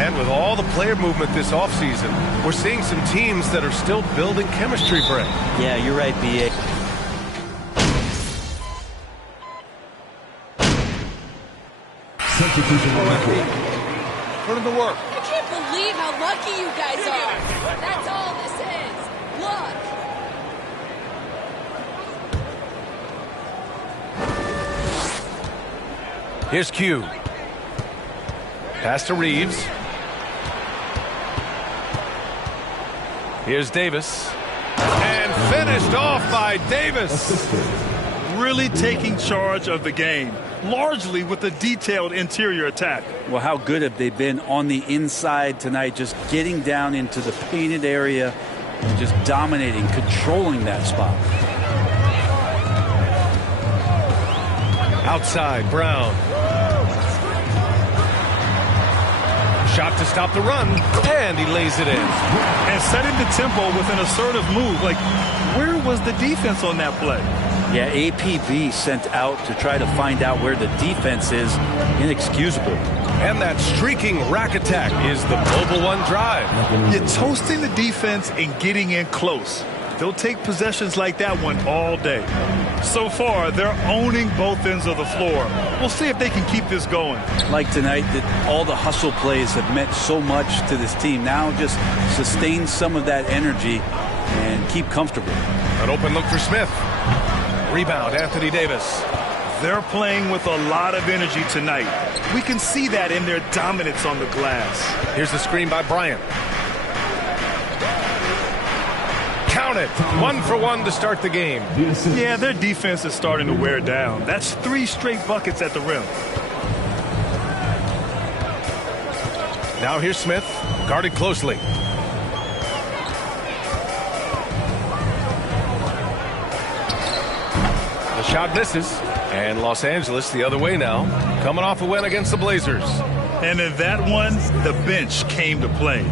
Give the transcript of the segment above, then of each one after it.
And with all the player movement this offseason, we're seeing some teams that are still building chemistry, Brett. Yeah, you're right, B.A. Substitution on the court. Put him to work. I can't believe how lucky you guys are. That's all this is. Look. Here's Q. Pass to Reeves. Here's Davis. And finished off by Davis. Really taking charge of the game, largely with a detailed interior attack. Well, how good have they been on the inside tonight, just getting down into the painted area and just dominating, controlling that spot. Outside, Brown. Shot to stop the run, and he lays it in. And setting the tempo with an assertive move. Like, where was the defense on that play? Yeah, APB sent out to try to find out where the defense is. Inexcusable. And that streaking rack attack is the Mobile One drive. You're toasting the defense and getting in close. They'll take possessions like that one all day. So far, they're owning both ends of the floor. We'll see if they can keep this going. Like tonight, that all the hustle plays have meant so much to this team. Now just sustain some of that energy and keep comfortable. An open look for Smith. Rebound, Anthony Davis. They're playing with a lot of energy tonight. We can see that in their dominance on the glass. Here's the screen by Bryant. Count it. 1 for 1 to start the game. Yeah, their defense is starting to wear down. That's 3 straight buckets at the rim. Now here's Smith, guarded closely. The shot misses, and Los Angeles the other way now, coming off a win against the Blazers. And in that one, the bench came to play.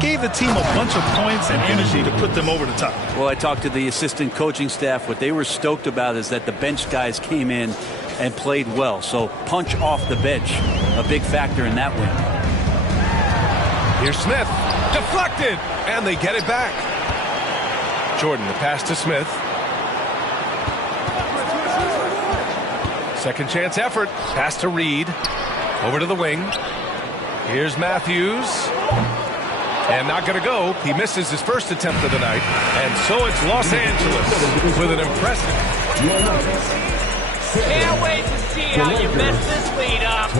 Gave the team a bunch of points and energy to put them over the top. Well, I talked to the assistant coaching staff. What they were stoked about is that the bench guys came in and played well. So punch off the bench, a big factor in that win. Here's Smith, deflected, and they get it back. Jordan, the pass to Smith. Second chance effort, pass to Reed, over to the wing. Here's Matthews. And not going to go. He misses his first attempt of the night. And so it's Los Angeles with an impressive. Can't wait to see how you mess this lead up.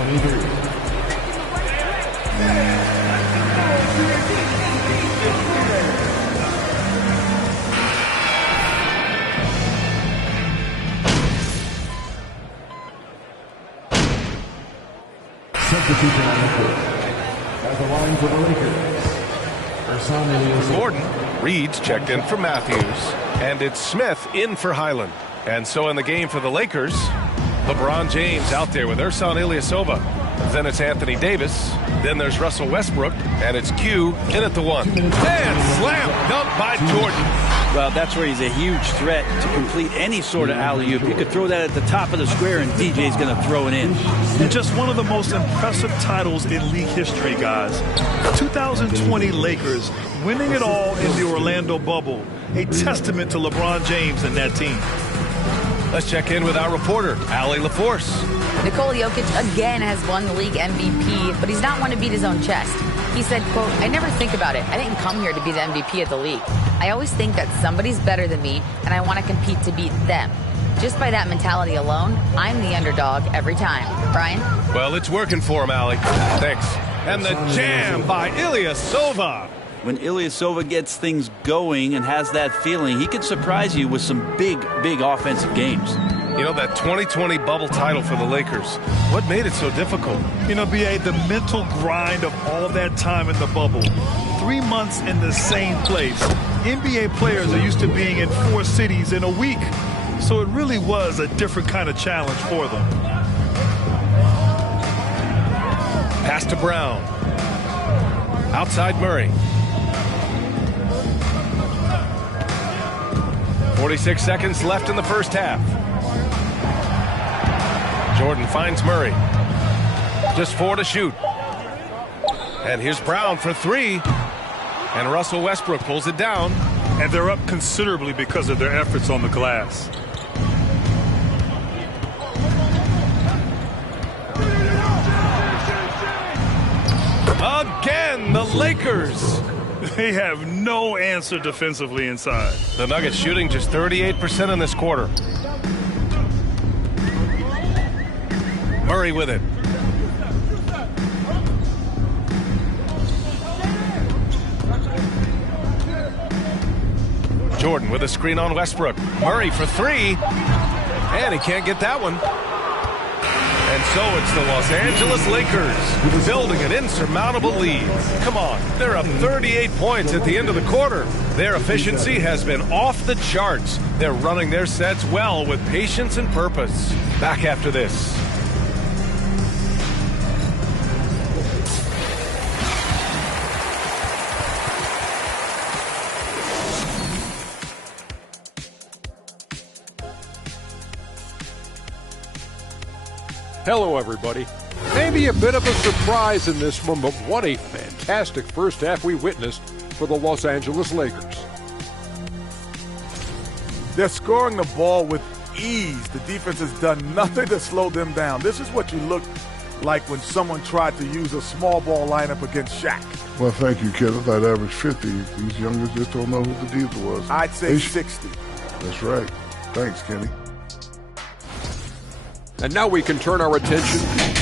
Substitution on the court. At the line for the Lakers. Gordon. Reed's checked in for Matthews. And it's Smith in for Highland. And so in the game for the Lakers, LeBron James out there with Ersan Ilyasova. Then it's Anthony Davis. Then there's Russell Westbrook. And it's Q in at the 1. And slam dunk by Jordan. Well, that's where he's a huge threat to complete any sort of alley-oop. You could throw that at the top of the square, and DJ's going to throw it in. And just one of the most impressive titles in league history, guys. 2020 Lakers winning it all in the Orlando bubble. A testament to LeBron James and that team. Let's check in with our reporter, Allie LaForce. Nikola Jokic again has won the league MVP, but he's not one to beat his own chest. He said, quote, "I never think about it. I didn't come here to be the MVP of the league. I always think that somebody's better than me, and I want to compete to beat them. Just by that mentality alone, I'm the underdog every time." Brian? Well, it's working for him, Allie. Thanks. And the jam by Ilyasova. When Ilyasova gets things going and has that feeling, he can surprise you with some big offensive games. You know, that 2020 bubble title for the Lakers, what made it so difficult? You know, B.A., the mental grind of all that time in the bubble. 3 months in the same place. NBA players are used to being in 4 cities in a week. So it really was a different kind of challenge for them. Pass to Brown. Outside Murray. 46 seconds left in the first half. Jordan finds Murray. Just 4 to shoot. And here's Brown for 3. And Russell Westbrook pulls it down. And they're up considerably because of their efforts on the glass. Again, the Lakers. They have no answer defensively inside. The Nuggets shooting just 38% in this quarter. Murray with it. Jordan with a screen on Westbrook. Murray for 3. And he can't get that one. And so it's the Los Angeles Lakers building an insurmountable lead. Come on, they're up 38 points at the end of the quarter. Their efficiency has been off the charts. They're running their sets well with patience and purpose. Back after this. Hello, everybody. Maybe a bit of a surprise in this one, but what a fantastic first half we witnessed for the Los Angeles Lakers. They're scoring the ball with ease. The defense has done nothing to slow them down. This is what you look like when someone tried to use a small ball lineup against Shaq. Well, thank you, Kenneth. I'd average 50. These youngers just don't know who the Diesel was. I'd say 60. That's right. Thanks, Kenny. And now we can turn our attention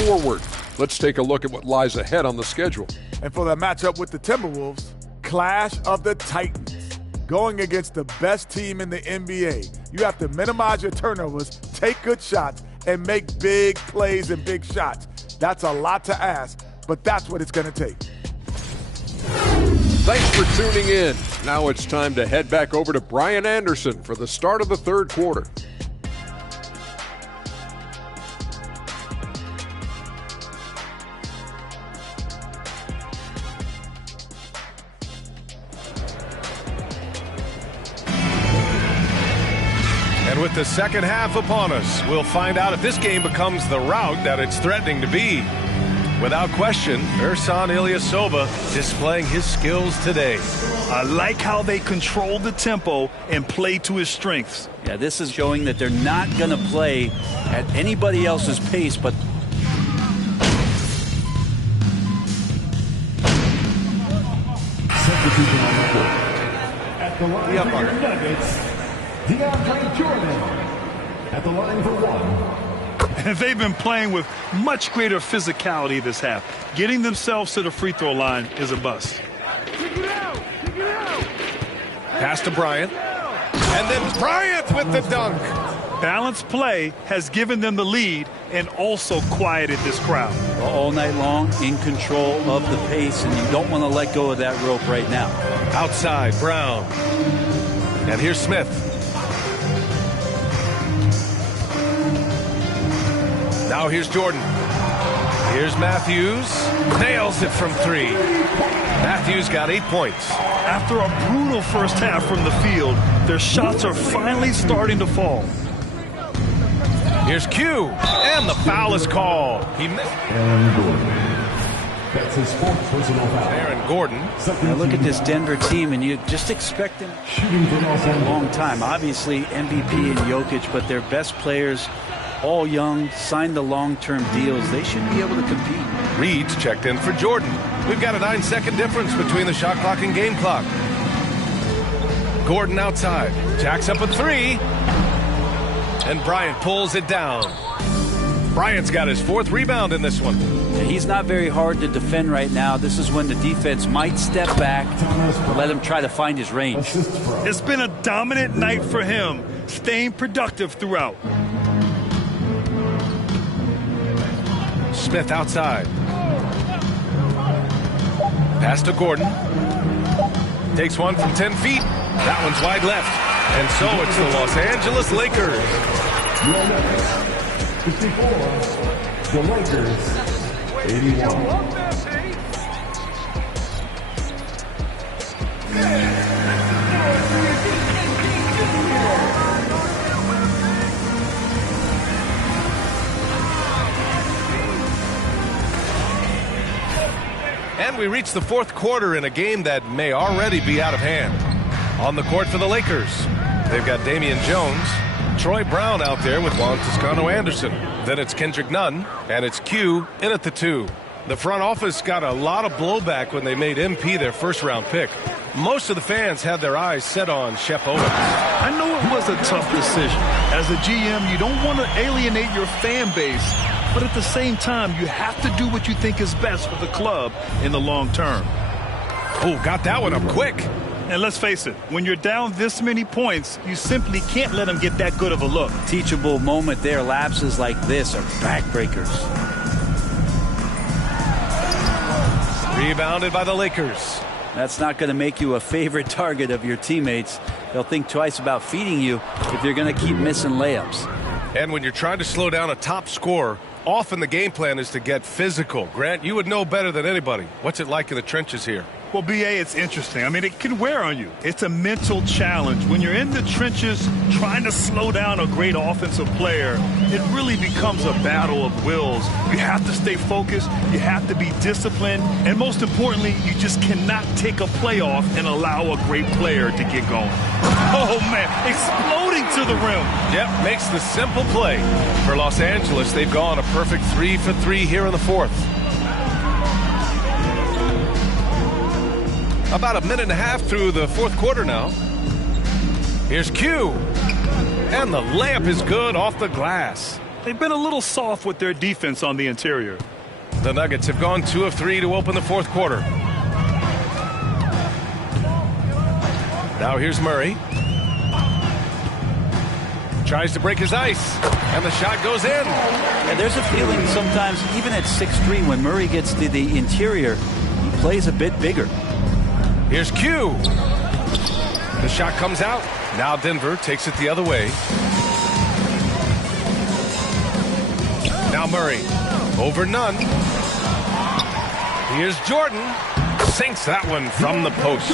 forward. Let's take a look at what lies ahead on the schedule. And for the matchup with the Timberwolves, Clash of the Titans. Going against the best team in the NBA. You have to minimize your turnovers, take good shots, and make big plays and big shots. That's a lot to ask, but that's what it's going to take. Thanks for tuning in. Now it's time to head back over to Brian Anderson for the start of the third quarter. And with the second half upon us, we'll find out if this game becomes the rout that it's threatening to be. Without question, Ersan Ilyasova displaying his skills today. I like how they control the tempo and play to his strengths. Yeah, this is showing that they're not going to play at anybody else's pace, but Substitution on the court. At the line for your Nuggets, DeAndre Jordan. At the line for 1. And they've been playing with much greater physicality this half. Getting themselves to the free throw line is a bust. Pass to Bryant. And then Bryant with the dunk. Balanced play has given them the lead and also quieted this crowd. all night long, in control of the pace, and you don't want to let go of that rope right now. Outside, Brown. And here's Smith. Now here's Jordan. Here's Matthews. Nails it from 3. Matthews got 8 points. After a brutal first half from the field, their shots are finally starting to fall. Here's Q. And the foul is called. He missed. Aaron Gordon. That's his 4th personal foul. Aaron Gordon. Now look at this Denver team, and you just expect them a long time. Obviously, MVP and Jokic, but their best players, all young, signed the long-term deals. They should be able to compete. Reed's checked in for Jordan. We've got a 9-second difference between the shot clock and game clock. Gordon outside. Jacks up a three. And Bryant pulls it down. Bryant's got his 4th rebound in this one. He's not very hard to defend right now. This is when the defense might step back and let him try to find his range. It's been a dominant night for him, staying productive throughout. Smith outside. Pass to Gordon. Takes one from 10 feet. That one's wide left. And so it's the Los Angeles Lakers. 54, the Lakers, 81. And we reach the 4th quarter in a game that may already be out of hand. On the court for the Lakers, they've got Damian Jones, Troy Brown out there with Juan Toscano-Anderson. Then it's Kendrick Nunn, and it's Q in at the 2. The front office got a lot of blowback when they made MP their first-round pick. Most of the fans had their eyes set on Shep Owens. I know it was a tough decision. As a GM, you don't want to alienate your fan base, but at the same time, you have to do what you think is best for the club in the long term. Oh, got that one up quick. And let's face it, when you're down this many points, you simply can't let them get that good of a look. Teachable moment there. Lapses like this are backbreakers. Rebounded by the Lakers. That's not going to make you a favorite target of your teammates. They'll think twice about feeding you if you're going to keep missing layups. And when you're trying to slow down a top scorer, often the game plan is to get physical. Grant, you would know better than anybody. What's it like in the trenches here? Well, B.A., it's interesting. I mean, it can wear on you. It's a mental challenge. When you're in the trenches trying to slow down a great offensive player, it really becomes a battle of wills. You have to stay focused. You have to be disciplined. And most importantly, you just cannot take a play off and allow a great player to get going. Oh, man, exploding to the rim. Yep, makes the simple play. For Los Angeles, they've gone a perfect 3 for 3 here in the 4th. About a minute and a half through the 4th quarter now. Here's Q. And the layup is good off the glass. They've been a little soft with their defense on the interior. The Nuggets have gone 2 of 3 to open the 4th quarter. Now here's Murray. Tries to break his ice. And the shot goes in. And there's a feeling sometimes, even at 6'3", when Murray gets to the interior, he plays a bit bigger. Here's Q. The shot comes out. Now Denver takes it the other way. Now Murray over Nunn. Here's Jordan. Sinks that one from the post.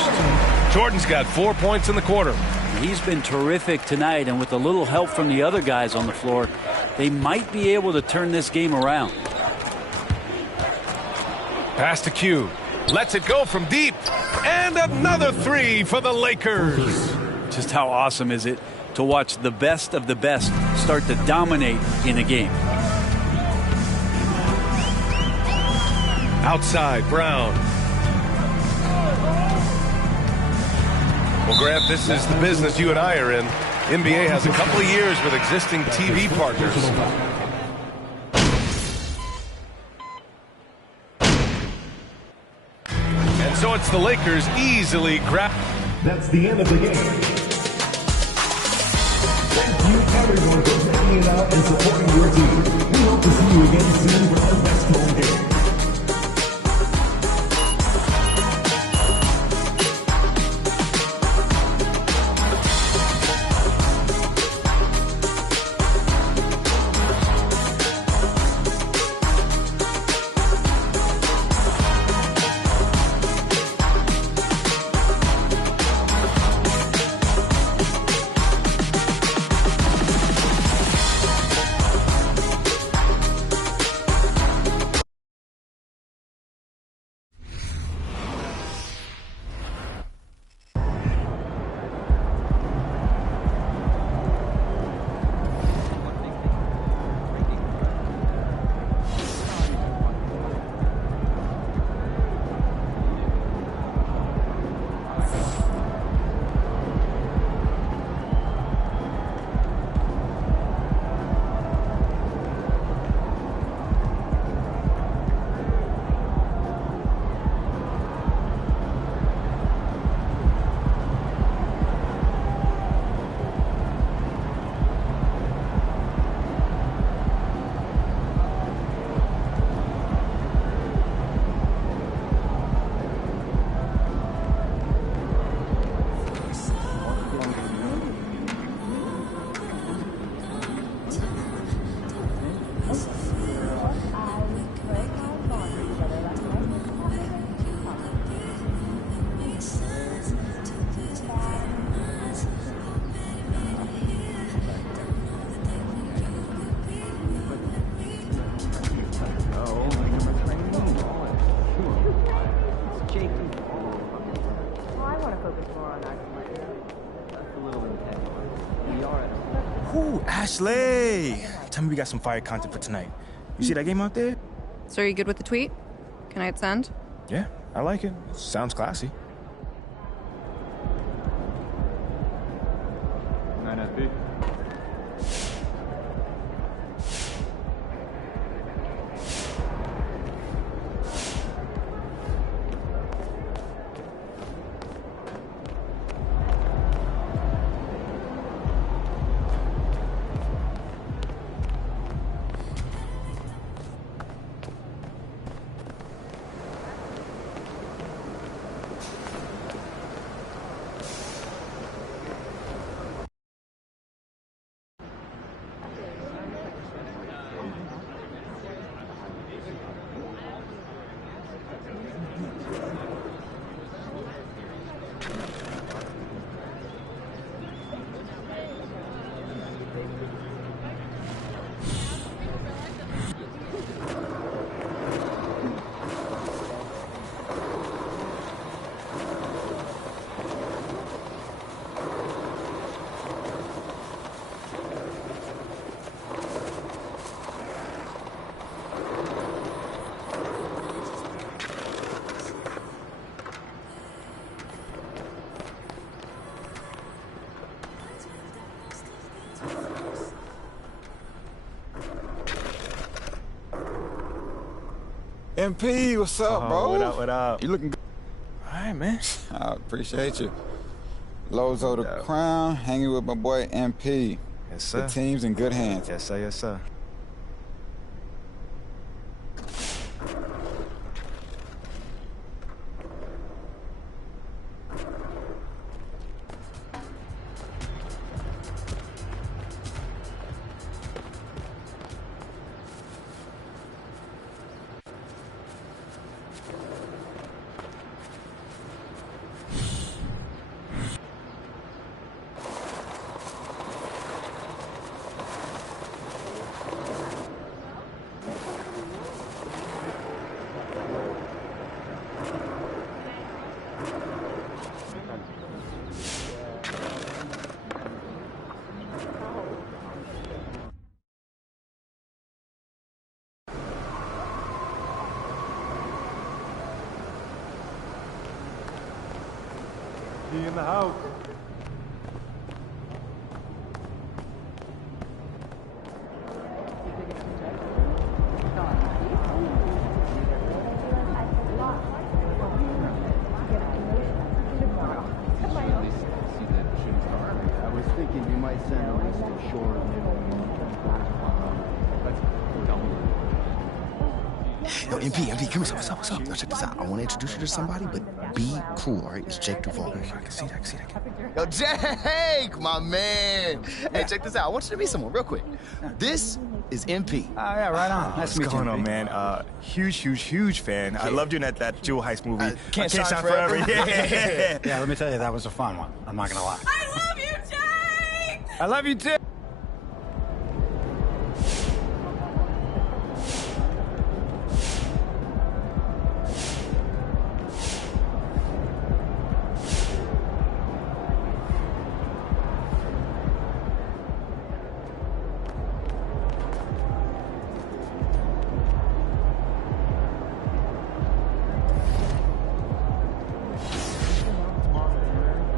Jordan's got 4 points in the quarter. He's been terrific tonight, and with a little help from the other guys on the floor, they might be able to turn this game around. Pass to Q. Lets it go from deep. And another 3 for the Lakers. Just how awesome is it to watch the best of the best start to dominate in a game. Outside, Brown. Well, Grant, this is the business you and I are in. NBA has a couple of years with existing TV partners. And so it's the Lakers easily grab. That's the end of the game. Thank you, everyone, for hanging out and supporting your team. We hope to see you again soon for our next home game. Ashley! Tell me we got some fire content for tonight. You see that game out there? So are you good with the tweet? Can I hit send? Yeah, I like it. Sounds classy. 9FB. MP, what's up, bro? What up, what up? You looking good? All right, man. I appreciate you. Lozo the Crown, hanging with my boy MP. Yes, sir. The team's in good hands. Yes, sir, yes, sir. Be in the house. I was thinking you might send a list to shore Yo, MP, come here. What's up? Now check this out. I want to introduce you to somebody, but be cool, all right? It's Jake Duvall. I can see that. Yo, Jake, my man. Hey, check this out. I want you to meet someone real quick. This is MP. Yeah, right on. Nice to meet you, What's going on, MP? man? Huge fan. I loved you in that Jewel Heist movie. Can't Shine Shine Forever. Forever. Yeah. Yeah, let me tell you, that was a fun one. I'm not gonna lie. I love you, Jake! I love you too.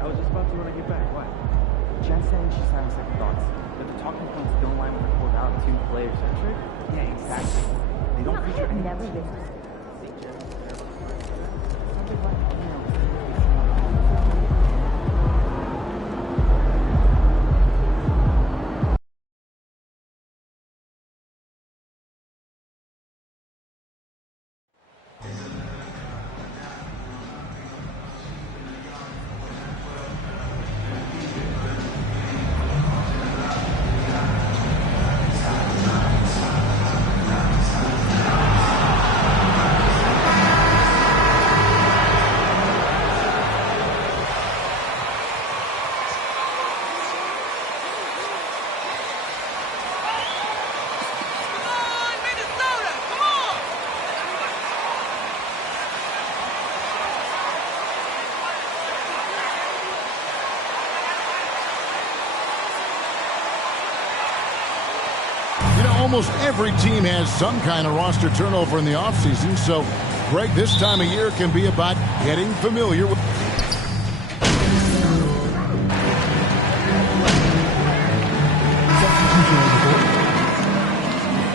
I was just about to run and get back. What? Jen saying she's having second thoughts. That the talking points don't line with the pulled out team player centric? Yeah, exactly. They don't feature any. Never been. Almost every team has some kind of roster turnover in the offseason, so, Greg, this time of year can be about getting familiar with...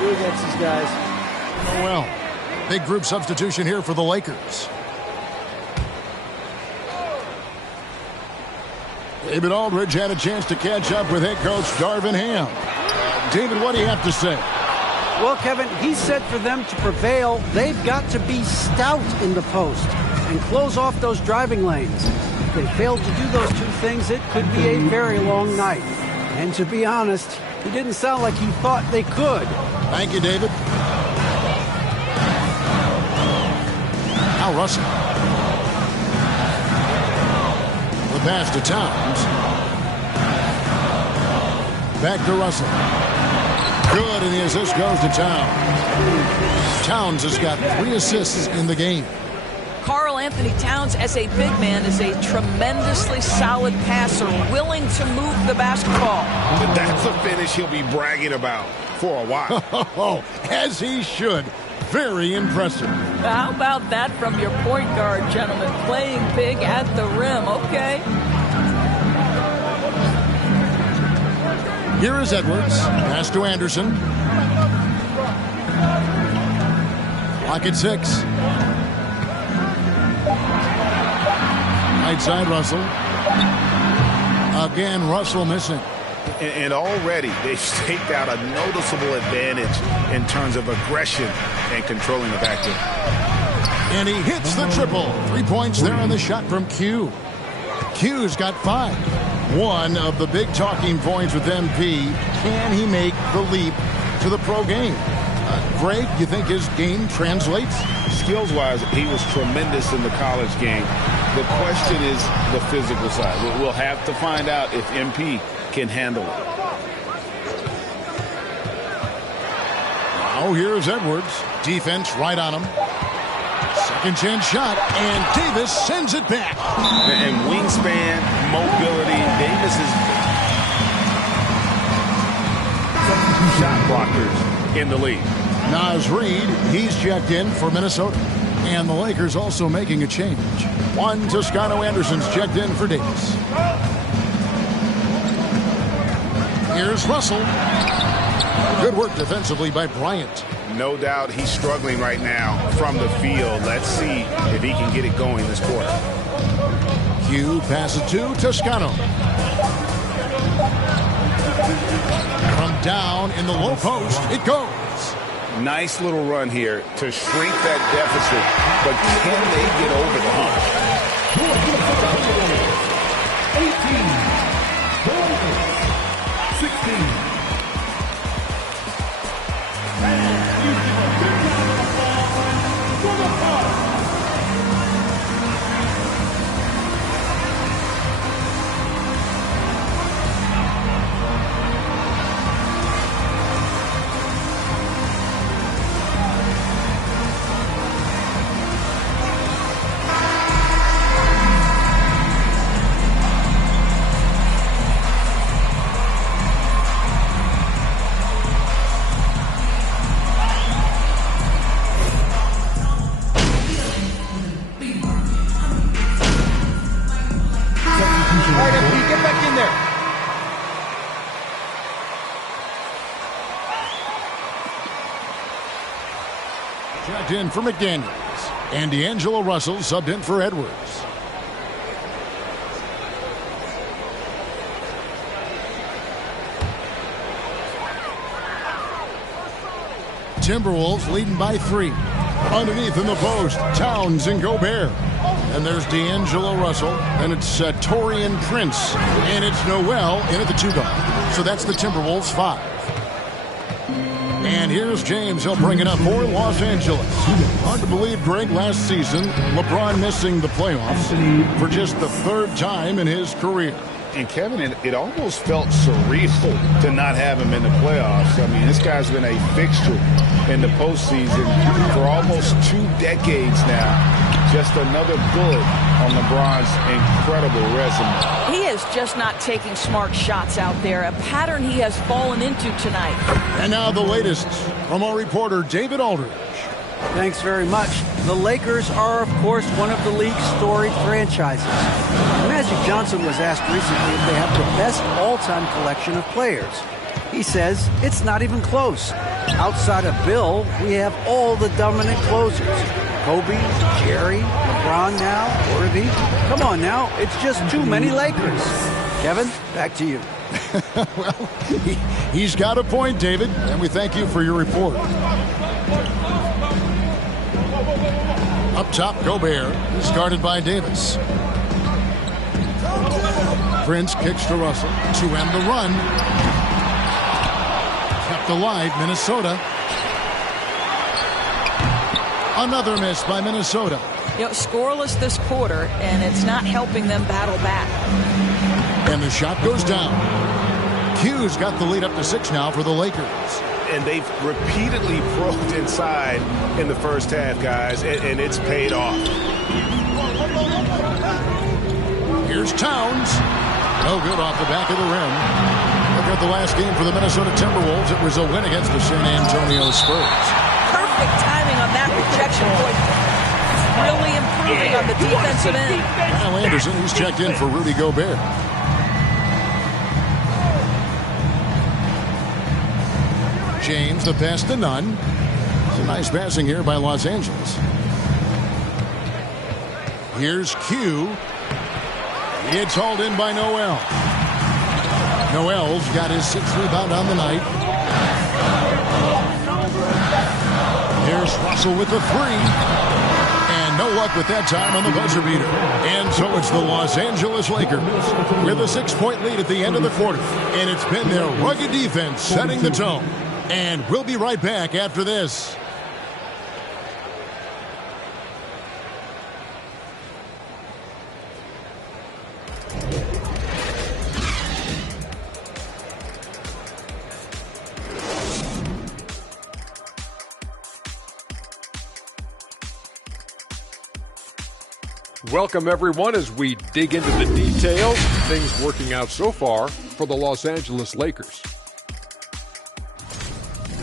Do against these guys. Oh, well. Big group substitution here for the Lakers. David Aldridge had a chance to catch up with head coach Darvin Ham. David, what do you have to say? Well, Kevin, he said for them to prevail, they've got to be stout in the post and close off those driving lanes. If they fail to do those two things, it could be a very long night. And to be honest, he didn't sound like he thought they could. Thank you, David. Now Russell. The pass to Towns. Back to Russell. Good, and the assist goes to Towns. Towns has got 3 assists in the game. Karl Anthony Towns, as a big man, is a tremendously solid passer, willing to move the basketball. But that's a finish he'll be bragging about for a while. As he should. Very impressive. How about that from your point guard, gentlemen? Playing big at the rim, okay? Here is Edwards. Pass to Anderson. Clock at 6. Right side, Russell. Again, Russell missing. And already they've staked out a noticeable advantage in terms of aggression and controlling the back end. And he hits the triple. 3 points there on the shot from Q. Q's got 5. One of the big talking points with MP, can he make the leap to the pro game? Greg, you think his game translates? Skills-wise, he was tremendous in the college game. The question is the physical side. We'll have to find out if MP can handle it. Now here's Edwards. Defense right on him. Second chance shot, and Davis sends it back. And wingspan, mobility, Davis is shot blockers in the league. Naz Reid, he's checked in for Minnesota. And the Lakers also making a change. Juan Toscano Anderson's checked in for Davis. Here's Russell. Good work defensively by Bryant. No doubt he's struggling right now from the field. Let's see if he can get it going this quarter. Q passes to Toscano. From down in the low post, it goes. Nice little run here to shrink that deficit, but can they get over the hump? 18, 16. Checked in for McDaniels. And D'Angelo Russell subbed in for Edwards. Timberwolves leading by 3. Underneath in the post, Towns and Gobert. And there's D'Angelo Russell, and it's Taurean Prince, and it's Noel in at the 2 guard. So that's the Timberwolves 5. And here's James. He'll bring it up for Los Angeles. Hard to believe, Greg, last season, LeBron missing the playoffs for just the 3rd time in his career. And Kevin, it almost felt surreal to not have him in the playoffs. I mean, this guy's been a fixture in the postseason for almost 2 decades now. Just another good on LeBron's incredible resume. He is just not taking smart shots out there, a pattern he has fallen into tonight. And now the latest from our reporter, David Aldridge. Thanks very much. The Lakers are, of course, one of the league's storied franchises. Magic Johnson was asked recently if they have the best all-time collection of players. He says it's not even close. Outside of Bill, we have all the dominant closers. Kobe, Jerry, LeBron now, Worthy. Come on now, it's just too many Lakers. Kevin, back to you. Well, he's got a point, David, and we thank you for your report. Up top, Gobert is guarded by Davis. Prince kicks to Russell to end the run. Kept alive, Minnesota. Another miss by Minnesota. Scoreless this quarter, and it's not helping them battle back. And the shot goes down. Q's got the lead up to 6 now for the Lakers. And they've repeatedly probed inside in the first half, guys, and it's paid off. Here's Towns. No good off the back of the rim. Look at the last game for the Minnesota Timberwolves. It was a win against the San Antonio Spurs. Perfect timing on that rejection point. It's really improving on the defensive end. Kyle Anderson, he's checked in for Rudy Gobert. James, the pass to Nunn. Some nice passing here by Los Angeles. Here's Q. It's hauled in by Noel. Noel's got his 6th rebound on the night. Here's Russell with the 3. And no luck with that time on the buzzer beater. And so it's the Los Angeles Lakers with a 6-point lead at the end of the quarter. And it's been their rugged defense setting the tone. And we'll be right back after this. Welcome, everyone, as we dig into the details. Things working out so far for the Los Angeles Lakers.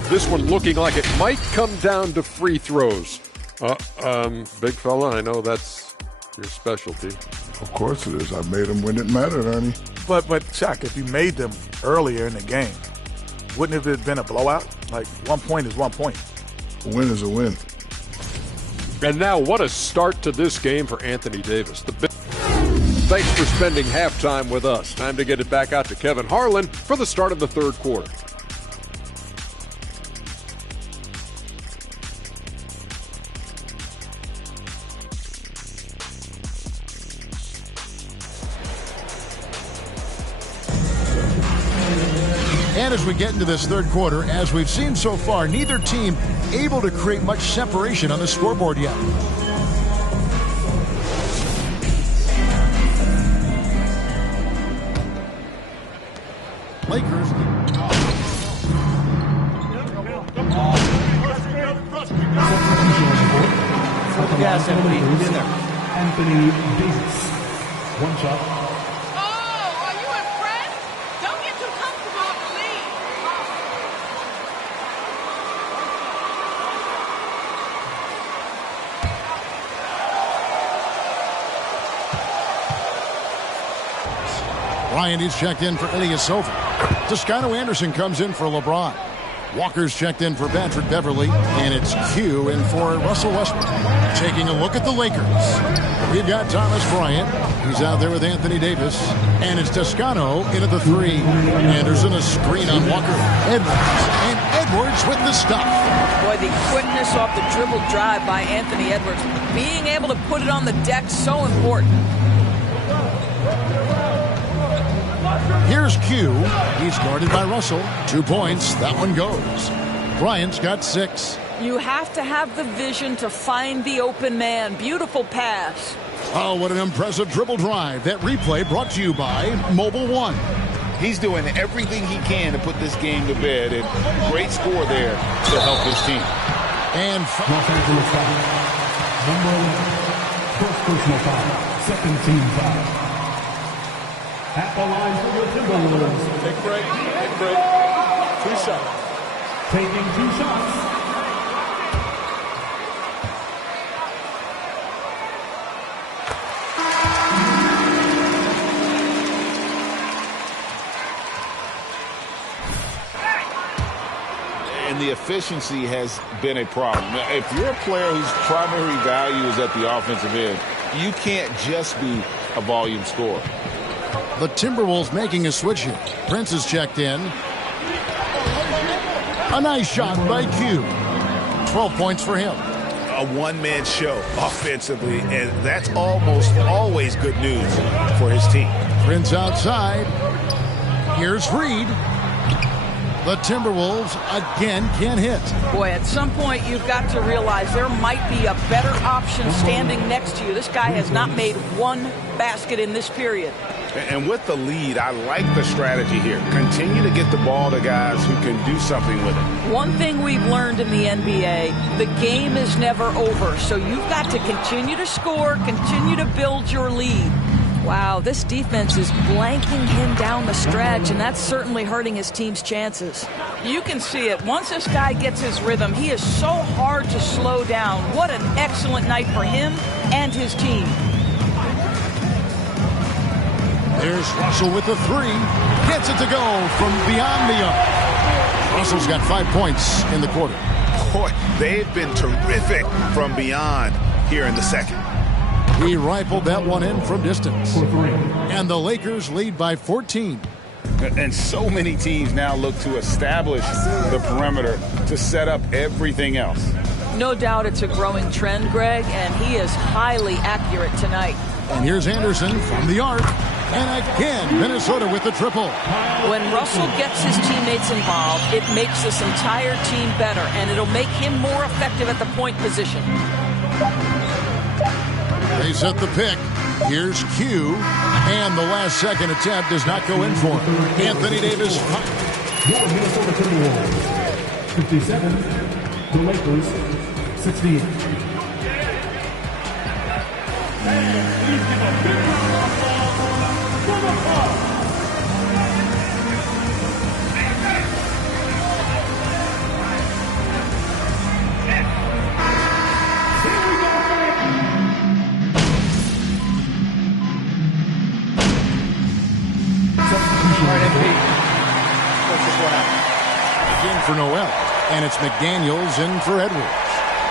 This one looking like it might come down to free throws. Big fella, I know that's your specialty. Of course it is. I made them when it mattered, Ernie. But Chuck, if you made them earlier in the game, wouldn't it have been a blowout? Like, 1 point is 1 point. A win is a win. And now, what a start to this game for Anthony Davis. Thanks for spending halftime with us. Time to get it back out to Kevin Harlan for the start of the third quarter. And as we get into this third quarter, as we've seen so far, neither team able to create much separation on the scoreboard yet. Lakers. Gas, Anthony. Who's in there? Anthony Davis. One shot. Bryant is checked in for Ilyasova. Toscano Anderson comes in for LeBron. Walker's checked in for Patrick Beverly. And it's Q in for Russell Westbrook. Taking a look at the Lakers. We've got Thomas Bryant. He's out there with Anthony Davis. And it's Toscano in at the 3. Anderson a screen on Walker. Edwards. And Edwards with the stuff. Boy, the quickness off the dribble drive by Anthony Edwards. Being able to put it on the deck, so important. Here's Q. He's guarded by Russell. 2 points. That one goes. Bryant's got 6. You have to have the vision to find the open man. Beautiful pass. Oh, what an impressive dribble drive. That replay brought to you by Mobile One. He's doing everything he can to put this game to bed, and great score there to help his team. And First personal foul. Second team foul. At the line for the Timberwolves. Take break. Take break. 2 shots. Taking 2 shots. And the efficiency has been a problem. Now, if you're a player whose primary value is at the offensive end, you can't just be a volume scorer. The Timberwolves making a switch here. Prince is checked in. A nice shot by Q. 12 points for him. A one-man show offensively, and that's almost always good news for his team. Prince outside. Here's Reed. The Timberwolves again can't hit. Boy, at some point you've got to realize there might be a better option standing next to you. This guy has not made one basket in this period. And with the lead, I like the strategy here. Continue to get the ball to guys who can do something with it. One thing we've learned in the NBA, the game is never over. So you've got to continue to score, continue to build your lead. Wow, this defense is blanking him down the stretch, and that's certainly hurting his team's chances. You can see it. Once this guy gets his rhythm, he is so hard to slow down. What an excellent night for him and his team. There's Russell with the 3. Gets it to go from beyond the arc. Russell's got 5 points in the quarter. Boy, they've been terrific from beyond here in the second. He rifled that one in from distance. And the Lakers lead by 14. And so many teams now look to establish the perimeter to set up everything else. No doubt it's a growing trend, Greg, and he is highly accurate tonight. And here's Anderson from the arc. And again, Minnesota with the triple. When Russell gets his teammates involved, it makes this entire team better, and it'll make him more effective at the point position. They set the pick. Here's Q. And the last second attempt does not go in for him. Anthony Davis. Your Minnesota Timberwolves. 57. The Lakers. 68. In for Noel, and it's McDaniels in for Edwards.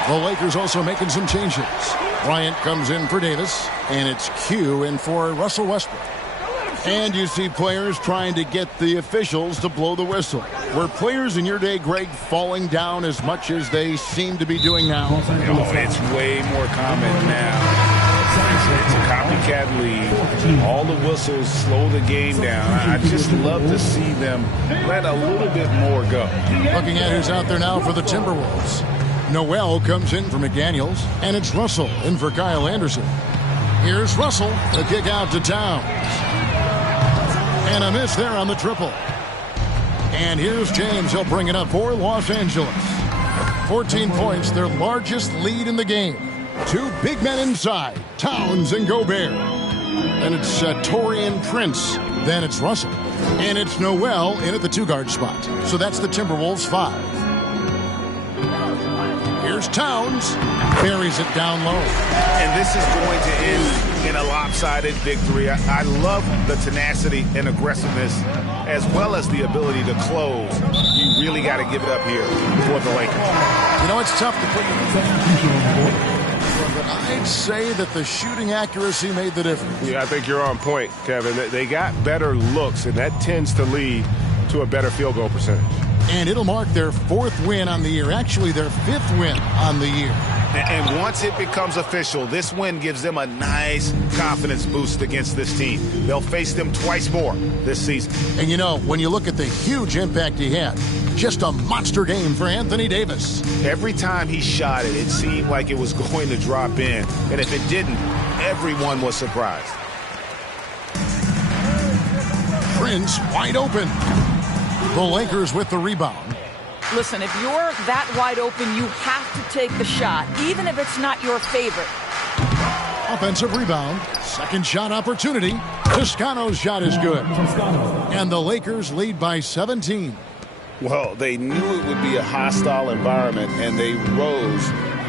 The Lakers also making some changes. Bryant comes in for Davis, and it's Q in for Russell Westbrook. And you see players trying to get the officials to blow the whistle. Were players in your day, Greg, falling down as much as they seem to be doing now? Oh, it's way more common now. It's a copycat league. All the whistles slow the game down. I just love to see them let a little bit more go. Looking at who's out there now for the Timberwolves. Noel comes in for McDaniels, and it's Russell in for Kyle Anderson. Here's Russell, the kick out to Towns. And a miss there on the triple. And here's James. He'll bring it up for Los Angeles. 14 points, their largest lead in the game. 2 big men inside, Towns and Gobert. And it's Taurean Prince. Then it's Russell. And it's Noel in at the 2-guard spot. So that's the Timberwolves 5. Here's Towns. Buries it down low. And this is going to end in a lopsided victory. I love the tenacity and aggressiveness as well as the ability to close. You really got to give it up here for the Lakers. You know, it's tough to put the but I'd say that the shooting accuracy made the difference. Yeah, I think you're on point, Kevin. They got better looks, and that tends to lead to a better field goal percentage. And it'll mark their 4th win on the year, actually their 5th win on the year. And once it becomes official, this win gives them a nice confidence boost against this team. They'll face them twice more this season. And you know, when you look at the huge impact he had, just a monster game for Anthony Davis. Every time he shot it, it seemed like it was going to drop in. And if it didn't, everyone was surprised. Prince wide open. The Lakers with the rebound. Listen, if you're that wide open, you have to take the shot, even if it's not your favorite. Offensive rebound. Second shot opportunity. Toscano's shot is good. And the Lakers lead by 17. Well, they knew it would be a hostile environment, and they rose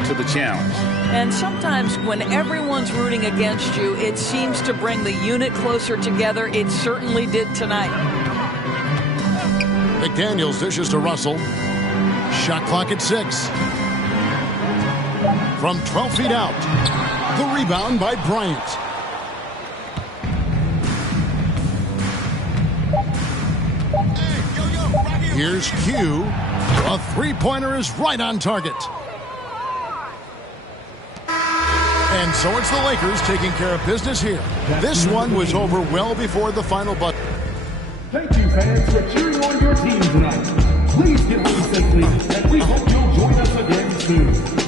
to the challenge. And sometimes when everyone's rooting against you, it seems to bring the unit closer together. It certainly did tonight. McDaniels dishes to Russell. Shot clock at 6. From 12 feet out. The rebound by Bryant. Here's Q. A three-pointer is right on target. And so it's the Lakers taking care of business here. This one was over well before the final buzzer. Thank you, fans, for cheering on your team tonight. Please get home safely, and we hope you'll join us again soon.